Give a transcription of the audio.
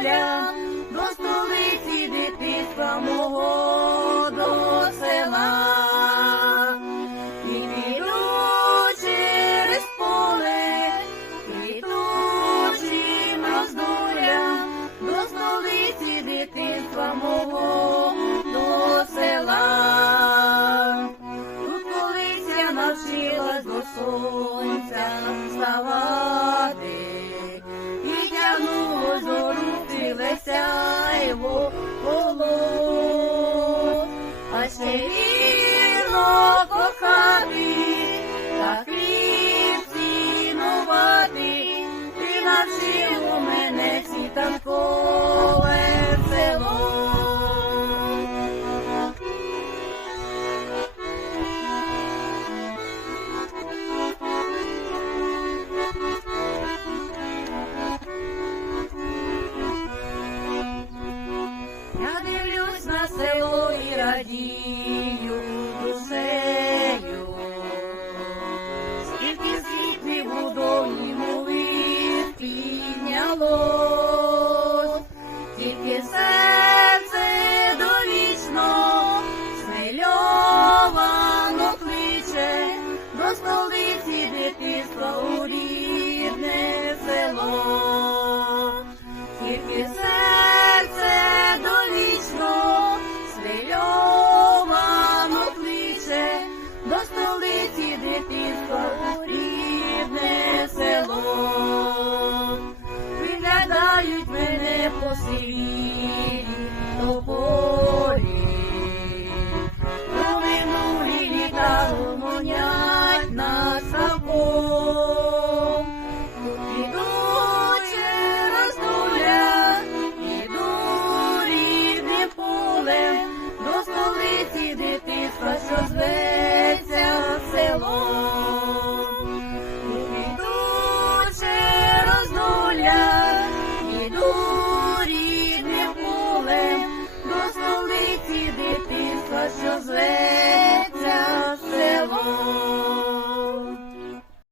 роздолям, до столиці дитинства мого до села. І піду через поле, квітучим роздолям, до столиці дитинства мого до села. Тут колись я до сонця вставати, руки лесяйво полос, а ще вірно кохати, та хліб цінувати, ти навчив мене світанкове радію душею, скільки світлі будовні молитв піднялось, тільки серце довічно смельовано кличе до столиці дитинства у рідне село. Lord.